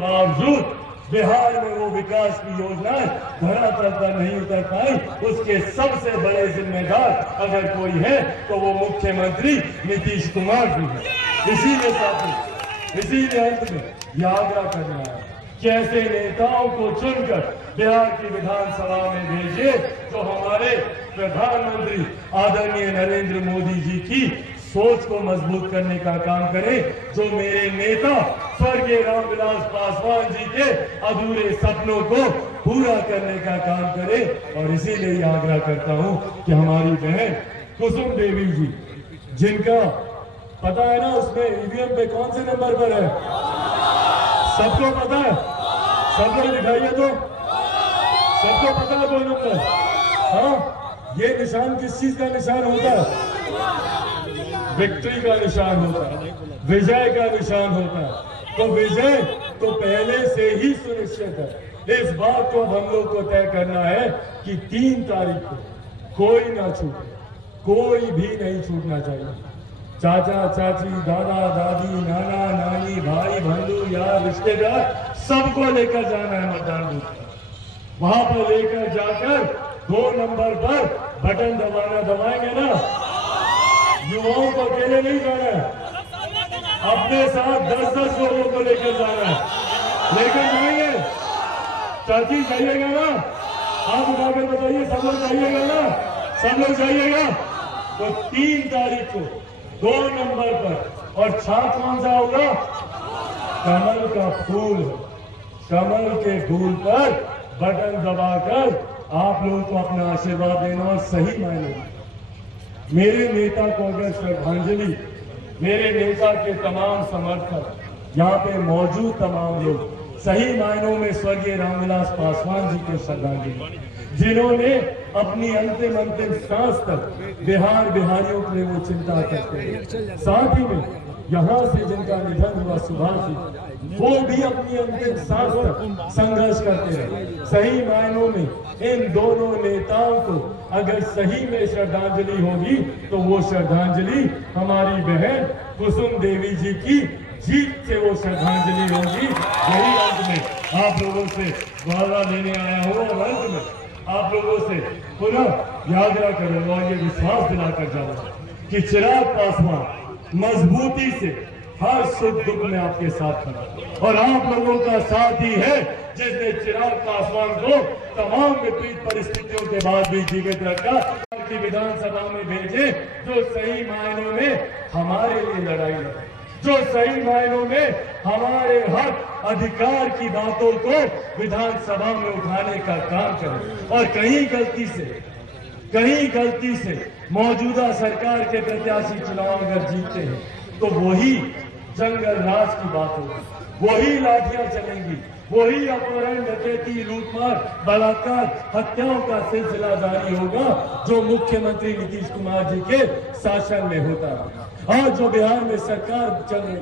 बावजूद बिहार में वो विकास की योजनाएं धरातल पर नहीं उतर पाई। उसके सबसे बड़े जिम्मेदार अगर कोई है तो वो मुख्यमंत्री नीतीश कुमार जी है। इसीलिए साथी, इसीलिए अंत में यह आग्रह करना है कि ऐसे नेताओं को चुनकर बिहार की विधानसभा में भेजे जो हमारे प्रधानमंत्री आदरणीय नरेंद्र मोदी जी की सोच को मजबूत करने का काम करे, जो मेरे नेता स्वर्गीय रामविलास पासवान जी के अधूरे सपनों को पूरा करने का काम करे। और इसीलिए आग्रह करता हूं कि हमारी बहन कुसुम देवी जी, जिनका पता है ना उसमें ईवीएम पे कौन से नंबर पर है, सबको पता है, सब लोग दिखाइए तो, सबको पता है वो नंबर। हाँ, ये निशान किस चीज का निशान होता है? विक्ट्री का निशान होता है, विजय का निशान होता है। तो विजय तो पहले से ही सुनिश्चित है। इस बात को हम लोग को तय करना है कि 3 तारीख को कोई ना छूटे, कोई भी नहीं छूटना चाहिए। चाचा चाची, दादा दादी, नाना नानी, भाई बंधु, यार, रिश्तेदार, सबको लेकर जाना है मतदान बूथ पर। वहां पर लेकर जाकर 2 नंबर पर बटन दबाएंगे ना। युवाओं को अकेले नहीं जाना है, अपने साथ 10-10 लोगों को लेकर जाना है। लेकर जाएंगे, चाची जाइएगा ना, आप उठाकर बताइए, सब लोग जाइएगा ना, सब लोग जाइएगा। तो 3 तारीख को 2 नंबर पर, और छाप कौन सा होगा? कमल का फूल। कमल के फूल पर बटन दबाकर आप लोगों को अपना आशीर्वाद देना। और सही मायने मेरे नेता को अगर श्रद्धांजलि, मेरे नेता के तमाम समर्थक, यहाँ पे मौजूद तमाम लोग सही मायनों में स्वर्गीय रामविलास पासवान जी को श्रद्धांजलि, जिन्होंने अपनी अंतिम सांस तक बिहारियों के लिए वो चिंता करते हैं। साथ ही में यहाँ से जिनका निधन हुआ सुभाष जी, वो भी अपनी अंतिम सांस तक संघर्ष करते रहे। सही मायनों में इन दोनों नेताओं को अगर सही में श्रद्धांजलि होगी तो वो श्रद्धांजलि हमारी बहन कुसुम देवी जी की जीत से वो श्रद्धांजलि होगी। यही अंत में आप लोगों से वादा लेने आया हूँ, और अंत में आप लोगों से पुनः आग्रह करूंगा और ये विश्वास दिलाकर जाऊंगा कि चिराग पासवान मजबूती से हर सुख दुख में आपके साथ खड़ा, और आप लोगों का साथ ही है जिसने चिराग पासवान को तमाम विपरीत परिस्थितियों के बाद भी जीवित रखा, की विधानसभा में भेजे, जो सही मायनों में हमारे लिए लड़ाई लड़े, जो सही मायनों में हमारे हक अधिकार की बातों को विधानसभा में उठाने का काम करे। और कहीं गलती से मौजूदा सरकार के प्रत्याशी चुनाव अगर जीतते हैं तो वही जंगल राज की बात होगी, वही लाठियां चलेंगी, वही अपहरण, डकैती, लूटमार, बलात्कार, हत्याओं का सिलसिला जारी होगा जो मुख्यमंत्री नीतीश कुमार जी के शासन में होता है। आज जो बिहार में सरकार चल रही है,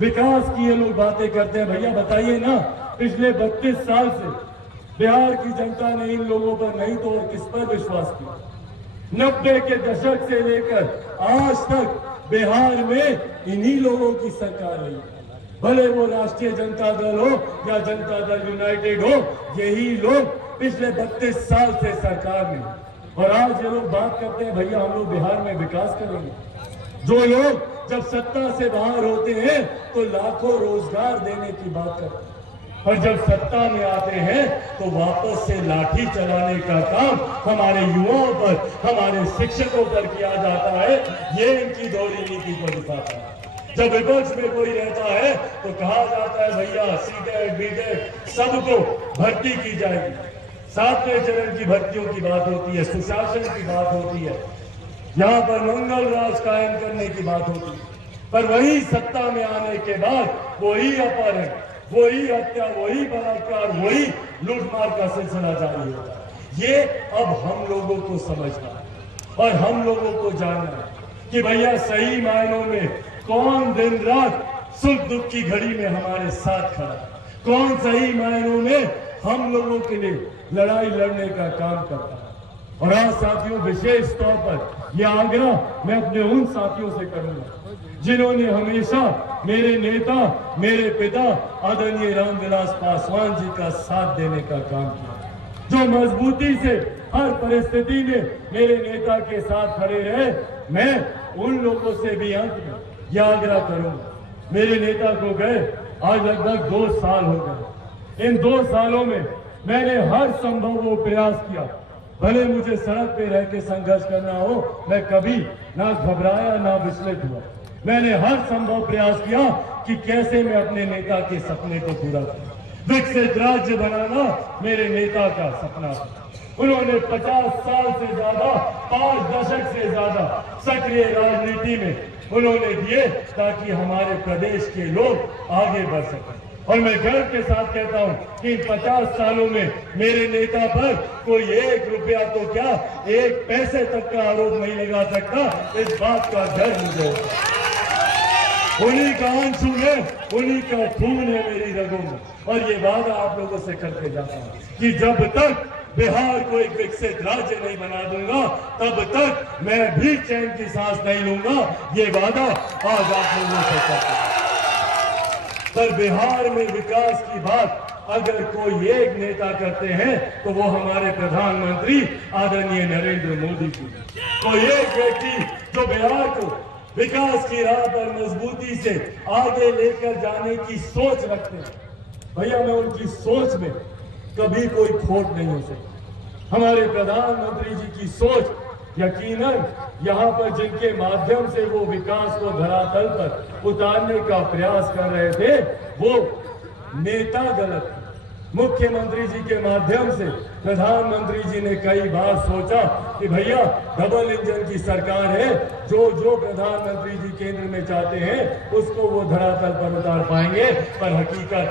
विकास की ये लोग बातें करते हैं, भैया बताइए ना, पिछले 32 साल से बिहार की जनता ने इन लोगों पर नहीं तो और किस पर विश्वास किया? 90 के दशक से लेकर आज तक बिहार में इन्हीं लोगों की सरकार रही है। भले वो राष्ट्रीय जनता दल हो या जनता दल यूनाइटेड हो, यही लोग पिछले 32 साल से सरकार में। और आज ये लोग बात करते हैं भैया हम लोग बिहार में विकास करेंगे। जो लोग जब सत्ता से बाहर होते हैं तो लाखों रोजगार देने की बात करते हैं, और जब सत्ता में आते हैं तो वापस से लाठी चलाने का काम हमारे युवाओं पर, हमारे शिक्षकों पर किया जाता है। ये इनकी दोहरी नीति को दिखाता है। जब विपक्ष में कोई रहता है तो कहा जाता है भैया सीटेट बीटेट सबको भर्ती की जाएगी, 7वें चरण की भर्तियों की बात होती है, सुशासन की बात होती है, यहाँ पर मंगल राज कायम करने की बात होती है। पर वही सत्ता में आने के बाद वही अपहरण, वही हत्या, वही बलात्कार, वही लूटमार का सिलसिला जारी होता है। ये अब हम लोगों को समझना है और हम लोगों को जानना है कि भैया सही मायनों में कौन दिन रात सुख दुख की घड़ी में हमारे साथ खड़ा, कौन सही मायनों में हम लोगों के लिए लड़ाई लड़ने का काम करता है। और आज साथियों, विशेष तौर पर यह आग्रह मैं अपने उन साथियों से करूंगा जिन्होंने हमेशा मेरे नेता, मेरे पिता आदरणीय रामविलास पासवान जी का साथ देने का काम किया, जो मजबूती से हर परिस्थिति में मेरे नेता के साथ खड़े रहे। मैं उन लोगों से भी अंत में यह आग्रह करूंगा, मेरे नेता को गए आज लगभग 2 साल हो गए। इन 2 सालों में मैंने हर संभव वो प्रयास किया, भले मुझे सड़क पे रह के संघर्ष करना हो, मैं कभी ना घबराया ना विचलित हुआ। मैंने हर संभव प्रयास किया कि कैसे मैं अपने नेता के सपने को पूरा करूं। विकसित राज्य बनाना मेरे नेता का सपना था। उन्होंने 50 साल से ज्यादा, 5 दशक से ज्यादा सक्रिय राजनीति में उन्होंने दिए ताकि हमारे प्रदेश के लोग आगे बढ़ सकें। और मैं गर्व के साथ कहता हूं कि इन 50 सालों में मेरे नेता पर कोई 1 रुपया तो क्या 1 पैसे तक का आरोप नहीं लगा सकता। इस बात का डर मुझे, उन्हीं का आंसू है, उन्हीं का खून है मेरी रगों में। और ये वादा आप लोगों से करके जाता हूं कि जब तक बिहार को एक विकसित राज्य नहीं बना दूंगा, तब तक मैं भी चैन की सांस नहीं लूंगा। ये वादा आज आप लोगों से करता हूं। पर बिहार में विकास की बात अगर कोई एक नेता करते हैं तो वो हमारे प्रधानमंत्री आदरणीय नरेंद्र मोदी जी। कोई एक व्यक्ति जो बिहार को विकास की राह पर मजबूती से आगे लेकर जाने की सोच रखते हैं, भैया मैं उनकी सोच में कभी कोई खोट नहीं हो सकती। हमारे प्रधानमंत्री जी की सोच यकीनन यहाँ पर जिनके माध्यम से वो विकास को धरातल पर उतारने का प्रयास कर रहे थे, वो नेता गलत थे। मुख्यमंत्री जी के माध्यम से प्रधानमंत्री जी ने कई बार सोचा कि भैया डबल इंजन की सरकार है, जो प्रधानमंत्री जी केंद्र में चाहते हैं उसको वो धरातल पर उतार पाएंगे। पर हकीकत है